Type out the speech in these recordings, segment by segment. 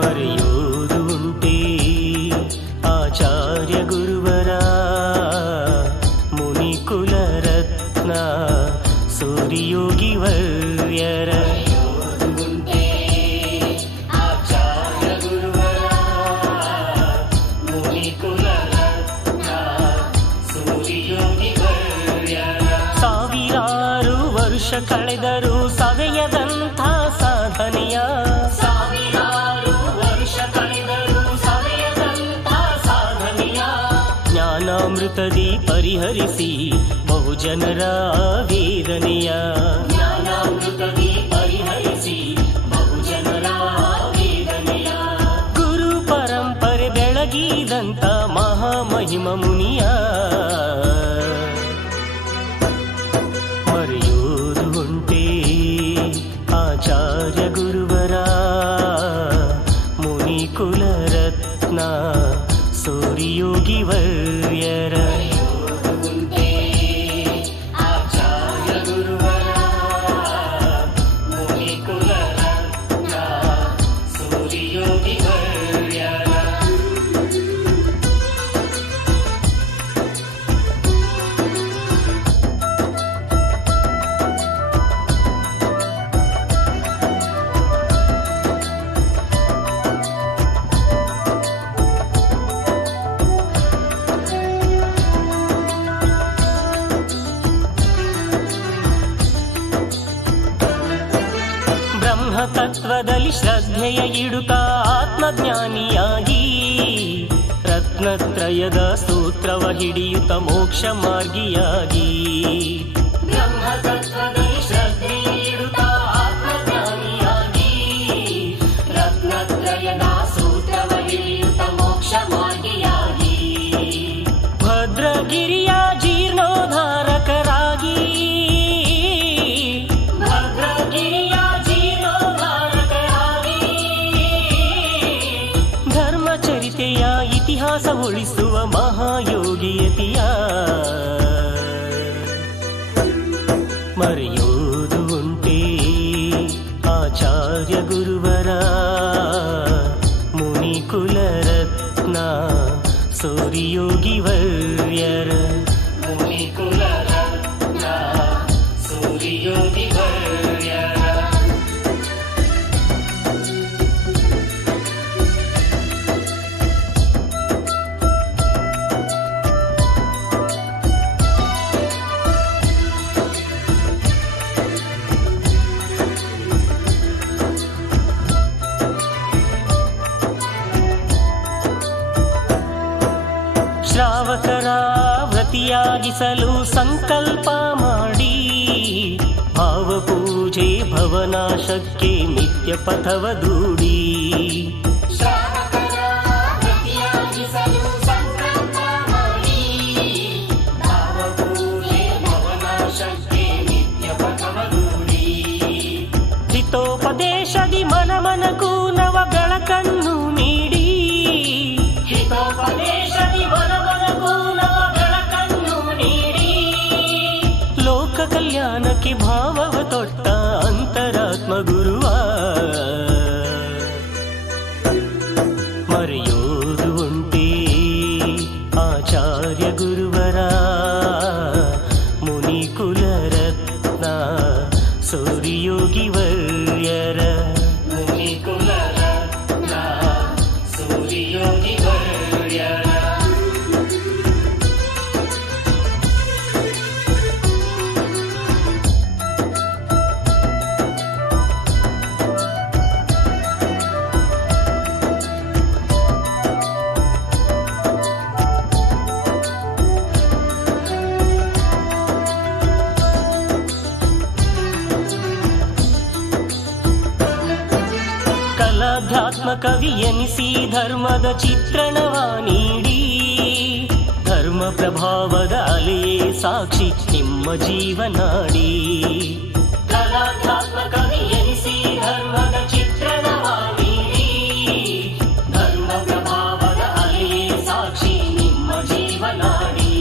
ಮರೆಯೋದುಂಟೇ ಆಚಾರ್ಯ ಗುರುವರ ಮುನಿಕುಲ ರತ್ನ ಸೂರ್ಯೋಗಿ ವರ್ಯರ ಸಾವಿರಾರು ವರ್ಷ ಕಳೆದರೂ ಸವೆಯದಂಥ ಸಾಧನೆಯ ಜ್ಞಾನಾಮೃತದಿ ಪರಿಹರಿಸಿ ಬಹುಜನರ ವೇದನೆಯ ಗುರು ಪರಂಪರೆ ಬೆಳಗಿದಂತ ಮಹಾಮಹಿಮ ಮುನಿಯ ಮರೆಯೋದು ಉಂಟೇ ಆಚಾರ್ಯ ಗುರುವರ ಮುನಿಕುಲ ರತ್ನ ಸೂರ್ಯೋಗಿ ವರ್ಯರ ಆಚಾರ್ಯ ಗುರುವರ ಮುನಿಕುಲ ರತ್ನ ಸೂರ್ಯೋಗಿ ವರ್ಯರ ತತ್ವದಲ್ಲಿ ಶ್ರದ್ಧೆಯ ಇಡುತ್ತಾ ಆತ್ಮಜ್ಞಾನಿಯಾಗಿ ರತ್ನತ್ರಯದ ಸೂತ್ರವ ಹಿಡಿಯುತ್ತ ಮೋಕ್ಷ ಮಾರ್ಗಿಯಾಗಿ ಬ್ರಹ್ಮತತ್ವದಲ್ಲಿ ಶ್ರದ್ಧೆಯ ಇಡುತ್ತಾ ಆತ್ಮಜ್ಞಾನಿಯಾಗಿ ರತ್ನತ್ರಯದ ಸೂತ್ರವ ಹಿಡಿಯುತ್ತ ಮೋಕ್ಷ ಮಾರ್ಗಿಯಾಗಿ ಭದ್ರಗಿರಿಯ ಜೀರ್ಣೋದ್ಧಾರಕರಾಗಿ ಚರಿತೆಯ ಇತಿಹಾಸ ಉಳಿಸುವ ಮಹಾಯೋಗಿಯತಿಯ ಮರೆಯೋದು ಉಂಟೇ ಆಚಾರ್ಯ ಗುರುವರ ಮುನಿಕುಲ ರತ್ನ ಸೂರ್ಯೋಗಿ ವರ್ಯರ ಮುನಿಕುಲ ರತ್ನ ಸೂರ್ಯೋಗಿ ವರ್ಯರ ಶ್ರಾವಕರ ವ್ರತಿಯಾಗಿಸಲು ಸಂಕಲ್ಪ ಮಾಡಿ ಭಾವಪೂಜೆ ಭವನಾಶಕ್ಕೆ ನಿತ್ಯ ಪಥವ ದೂಡಿ ಹಿತೋಪದೇಶದಿ ಮನಮನಕ್ಕೂ ನವ ಬೆಳಕನ್ನು ನೀಡಿ ಹಿತೋಪದೇಶದಿ ಮನಮನಕ್ಕೂ ನವ ಬೆಳಕನ್ನು ನೀಡಿ ಲೋಕ ಕಲ್ಯಾಣಕ್ಕೆ ಭಾವವ ತೊಟ್ಟ ಅಂತರಾತ್ಮ ಗುರುವ ಮರೆಯೋದು ಉಂಟೇ ಆಚಾರ್ಯ ಗುರುವರ ಮುನಿಕುಲ ರತ್ನ ಸೂರ್ಯೋಗಿ ವರ್ಯರ ಮುನಿಕುಲ ರತ್ನ ಸೂರ್ಯೋಗಿ ವರ್ಯರ ಕಲಾಧ್ಯಾತ್ಮ ಕವಿ ಎನಿಸಿ ಧರ್ಮದ ಚಿತ್ರಣವ ನೀಡಿ ಧರ್ಮ ಪ್ರಭಾವದ ಅಲೆಯೇ ಸಾಕ್ಷಿ ನಿಮ್ಮ ಜೀವನಾಡಿ ಕಲಾಧ್ಯಾತ್ಮ ಕವಿ ಎನಿಸಿ ಧರ್ಮದ ಚಿತ್ರಣವ ನೀಡಿ ಧರ್ಮ ಪ್ರಭಾವದ ಅಲೆಯೇ ಸಾಕ್ಷಿ ನಿಮ್ಮ ಜೀವನಾಡಿ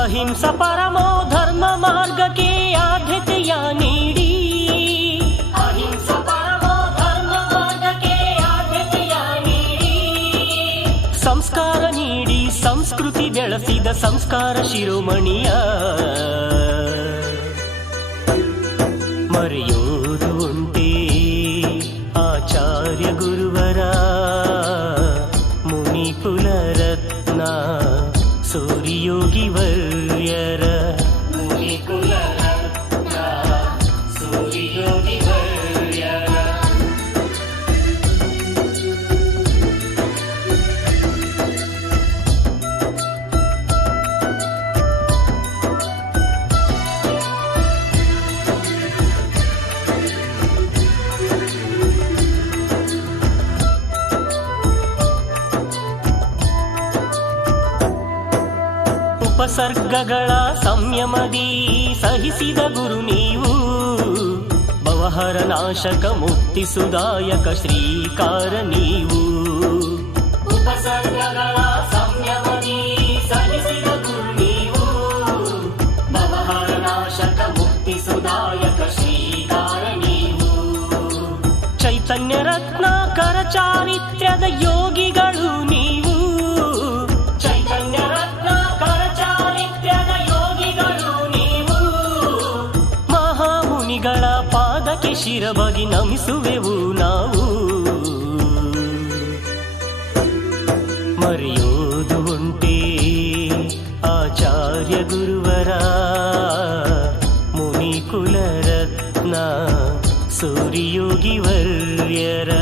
ಅಹಿಂಸ ಪರಮೋ ಧರ್ಮ ಮಾರ್ಗಕ್ಕೆ ಆದ್ಯತೆಯ ನೀಡಿ ಅಹಿಂಸ ಪರಮೋ ಧರ್ಮ ಮಾರ್ಗಕ್ಕೆ ಸಂಸ್ಕೃತಿ ಬೆಳೆಸಿದ ಸಂಸ್ಕಾರ ಶಿರೋಮಣಿಯ ಮರೆಯೋದು ಉಂಟೇ ಆಚಾರ್ಯ ಗುರುವರ ಮುನಿಕುಲ ರತ್ನ ಸೂರ್ಯಯೋಗಿ ವರ್ಯರ ಮುನಿಕುಲ ರತ್ನ ಸೂರ್ಯಯೋಗಿ ವರ್ಯರ ಉಪಸರ್ಗಗಳ ಸಂಯಮದಿ ಸಹಿಸಿದ ಗುರು ನೀವು ಭವಹರ ನಾಶಕ ಮುಕ್ತಿ ಸುದಾಯಕ ಶ್ರೀಕಾರ ನೀವು ಉಪಸರ್ಗಗಳ ಸಂಯಮದಿ ಸಹಿಸಿದ ಗುರು ನೀವು ಭವಹರ ನಾಶಕ ಮುಕ್ತಿ ಸುದಾಯಕ ಶ್ರೀಕಾರ ನೀವು ಚೈತನ್ಯ ರತ್ನಾಕರ ಚಾರಿತ್ರ್ಯದ ಯೋಗಿಗಳು ನೀವು ಪಾದಕ್ಕೆ ಶಿರಬಾಗಿ ನಮಿಸುವೆವು ನಾವು ಮರೆಯೋದು ಉಂಟೇ ಆಚಾರ್ಯ ಗುರುವರ ಮುನಿಕುಲ ರತ್ನ ಸೂರ್ಯಯೋಗಿ ವರ್ಯರ